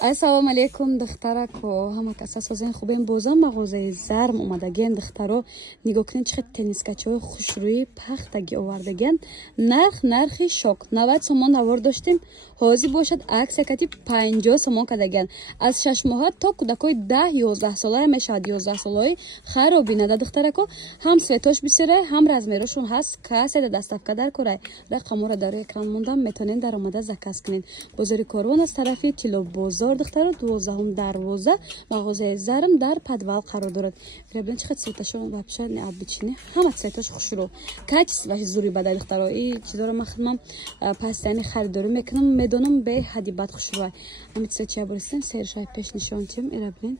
Ассалому алейкум духтарако. Ҳама кас асозен хубен боза мағозаи зарм омадаген духтаро. Нигоҳ кунед чӣ қадр теннискачаҳои хушрӯи пахтаги овардаген. Нархи шок 90 сомон авор доштем. Ҳозир бошад аксия кати 50 сомон кадаген. Аз 6 моҳа то кӯдакои 10-11 солаи мешавад. 11 солаи хароби нада духтарако. Ҳам светош бисерай, ҳам размерошон ҳаст. Каседа доставка дар корай. Рақамҳоро дар экран мондам, метонен дар омада заказ кунед. Бозори Корвон аз тарафи Тило бозор духтаро 12 дарвоза мағозаи зарм дар подвал қарор дорад. Бирабин чӣ қадр светашон вообще необычный. Ҳама цветош хушрӯ. Качестваш зури бадай духтаро. И чизоро ман худмам постоянно харидорӣ мекунам. Медонам бе ҳадди бад хушрӯ. Ами цветча буристен сершай пеш нишон чим ирабин.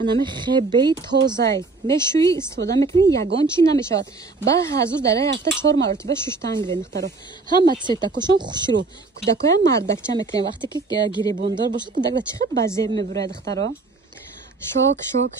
Анами хебей тозай мешуи истифода мекунӣ, ягон чӣ намешавад. Ба ҳазур дар ҳафта 4 маротиба шуштан гирем духтаро. Ҳама цветакошон хушрӯ. Кӯдакоям мардакча мекунем. Вақте ки гиребондор бошад, кӯдак дар чӣ қадр базеб мебурад духтаро.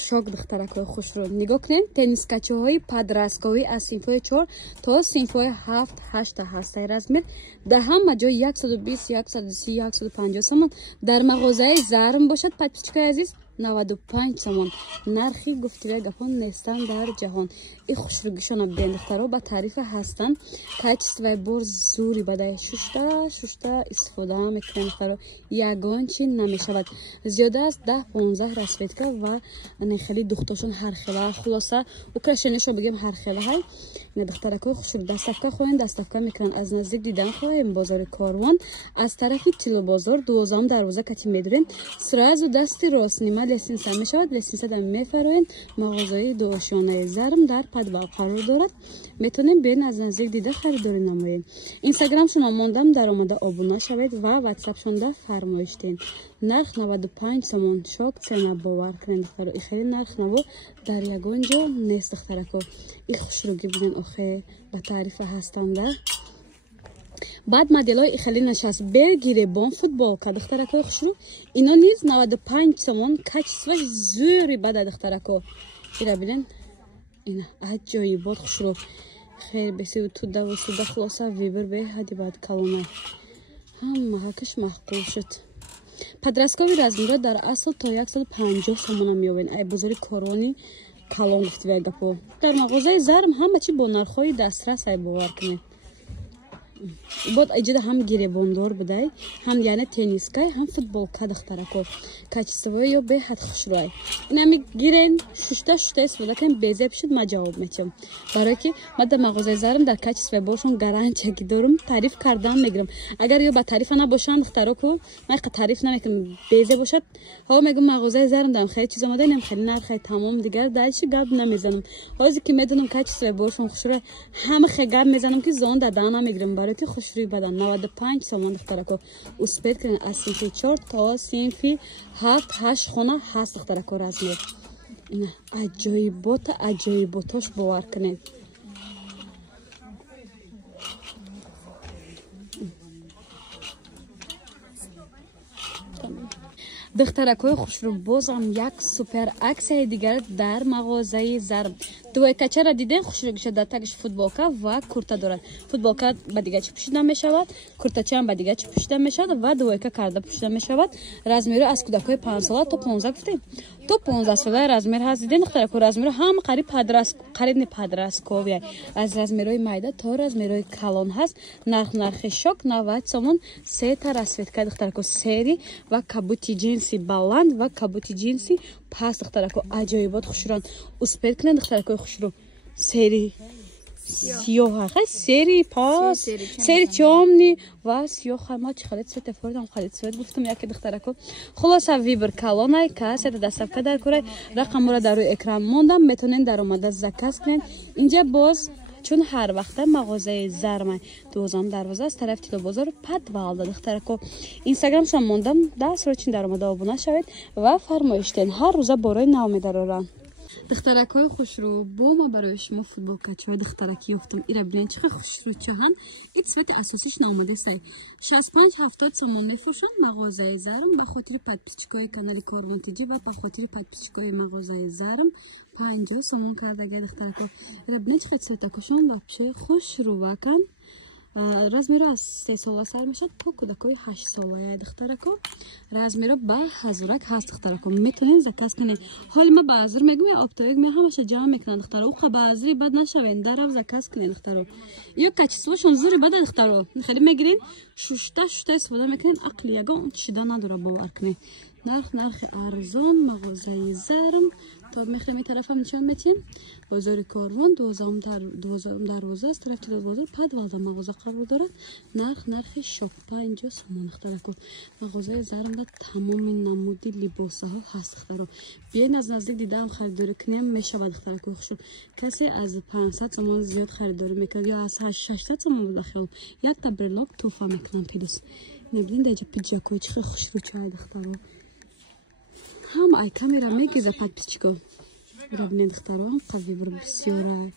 Шок духтаракои хушрӯ. Нигоҳ кунем теннискачаҳои подростковӣ аз синфҳои 4 то синфҳои 7-8 ҳастай размер. Дар ҳама ҷой 120, 130, 150 сомон. Дар мағозаи зарм бошад подписчикои азиз 95 сомон. Нархи гуфтивай гапон нестан дар ҷаҳон. И хушрӯгишона бендухтаро ба таърифа ҳастанд. Качествай бор зури бадай шушта истифода мекунем духтаро. Ягон чӣ намешавад. Зиёда аз 10-15 расветка ва нехели духташон ҳархела. Хулоса украшенияшо бигем ҳархела ҳай. Ина духтаракои хушрӯ доставка хоҳем, доставка мекунанд. Аз наздик дидан хоҳем бозори Корвон аз тарафи Тило бозор 12 дарвоза кати медурен. Сразу дасти рост нима лесинса мешавад. Лесинса дар мефароен мағозаи дуошонаи зарм дар подвал қарор дорад. Метонем биёен аз наздик дида харидорӣ намоем. Инстаграмшон мондам, дар омада обуна шавед ва ватсапшонда фармоиш ден. Нарх 95 сомон. Шок цена бовар кунед духтаро. И хеле нарх наво дар ягон ҷо нест духтарако. И хушрӯгӣ бинен охе ба таърифа ҳастанда. Баъд моделҳои хеле нашаст бергиребон футболка духтаракои хушрӯ. Ино низ 95 сомон. Качестваш зури бада духтарако. ира бинен ина аҷоибот хушрӯ. Хейр беси туда ва суда хулоса вибр бе ҳадди бад калона. Ҳама ҳакаш маъқул шуд. Подросткови размира дар асл то 150 сомона меёбен. Ай бозори Корвони калон гуфтивай гапо. Дар мағозаи зарм ҳама чӣ бо нархҳои дастрас ай бовар кунед. Бод аҷида ҳам гиребондор будай, ҳам яъне теннискай, ҳам футболка духтарако. Качествои ё беҳад хушрӯай. Инами гирен шушта истифода кунем, безеб шуд ма ҷавоб метиҳам. Барое ки ман дар мағозаи зарм дар качествои бошон гарантияги дорам, таъриф кардан мегирам. Агар ё ба таърифа набошанд духтароко, ман қа таъриф намекунам. Безеб бошад, ҳо мегӯям мағозаи зарм дарам хеле чиз омада, инам хеле нархай тамом дигар дайчи гап намезанам. Ҳозир ки медонам качествои бошон хушрӯай, ҳама хе гап мезанам ки зон дадан намегирам. Барое ки хушрӯи бадан 95 сомон духтарако. Успед кунед аз синфи 4 то синфи 7-8 хона ҳаст духтарако размер. Ина аҷоиботош бовар кунед. духтаракои хушрӯ бозам як супер аксияи дигар дар мағозаи зарм. Двойкачара диден хушрӯгиша дар тагиш футболка ва курта дорад. Футболка ба дигар чӣ пӯшида мешавад, куртачаам ба дигар чӣ пӯшида мешавад ва двойка карда пӯшида мешавад. Размери аз кӯдакои 5 сола то 15 гуфтем. То 15 сола размер ҳаст. Диден духтарако размери ҳам қариб не подростковия. Аз размерҳои майда то размерҳои калон ҳаст. Нархи шок 90 сомон. Сета расветка духтарако сери ва кабути ҷинси баланд ва кабути ҷинси паст духтарако. Аҷоибот хушрӯанд. Успед кунед духтаракои хушрӯ. Сери сиёҳа, сери пас, сери тёмный ва сиёҳа. Ма чӣ хале цвет форидам, хале цвет гуфтам яке духтарако. Хулоса вибр калонай, касета доставка дар корай. Рақамҳоро дар рӯи экран мондам, метонен дар омада заказ кунед. Инҷа боз чун ҳар вақта мағозаи зармай 12 дарвоза аз тарафи Тило бозор подвалда духтарако. Инстаграмшон мондам, дастрочин дар омада обуна шавед ва фармоиш ден. Ҳар рӯза бораи нав медарорам. духтаракои хушрӯ, бо ма барои шумо футболкачаҳои духтаракӣ ёфтам. ира бинен чӣ қадр хушрӯчаҳанд. И цвети асосиш номадесай 65-70 сомон мефурӯшанд мағозаи зарм. Ба хотири подписчикои канали Корвон тиҷи ва ба хотири подписчикои мағозаи зарм 50 сомон кардага духтарако. ира бинен чӣ қадр цветакошон вообще хушрӯваканд. размеро аз 3 сола сар мешад то кӯдакои 8 солаи духтарако размеро ба ҳазорак ҳаст духтарако метавонед заказ кунед ҳоли ма ба азр мегум я обтоик ме ҳамаша ҷамъ мекунад духтаро уқа ба азри бад нашавен дарав заказ кунед духтаро ё качествошон зури бада духтаро хеле мегирин шушта истифода мекунед ақли ягон чида надора бовар кунед нархи арзон мағозаи зарм то мехреми тарафам нишон метиҳем бозори корвон 12 дарвоза аз тарафи бозор подвалда мағоза қабул дорад нархи шопа инҷо сомон духтарако мағозаи зармда тамоми намуди либосаҳо ҳаст духтаро биен аз наздик дидаам харидорӣ кунем мешавад духтарако хушро касе аз 500 сомон зиёд харидорӣ мекунад ё аз 600 сомон буда хел якта брелок туҳфа мекунам пидус набинед даҷа пиҷакои чӣ хел хушрӯ чай духтаро ҳам ай камера мегиза подписчико рабинед духтаро ҳам қавивр бисёрай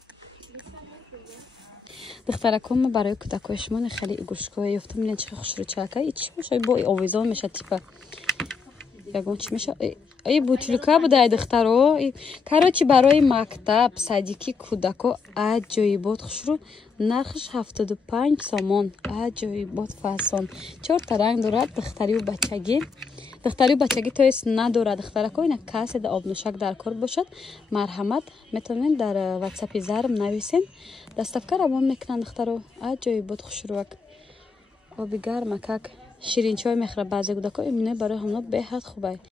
духтарако ма барои кӯдакои шумо хеле игрушкаҳое ёфтам бинед чӣ хел хушрӯ чака и чӣ мешавад бо овизон меша типа ягон чӣ меша ай бутилка буда ай духтаро короче барои мактаб садики кӯдако аҷоибот хушрӯ нархш 75 сомон аҷоибот фасон 4 ранг дорад духтарию бачагӣ тоест надорад духтарако ина касе да обнушак дар кор бошад марҳамат метавонед дар ватсапи зарм нависен доставка равон мекунанд духтаро аҷоибот хушрӯак оби гарма как ширинчой мехӯрад баъзе кӯдако имне барои ҳамно беҳад хубай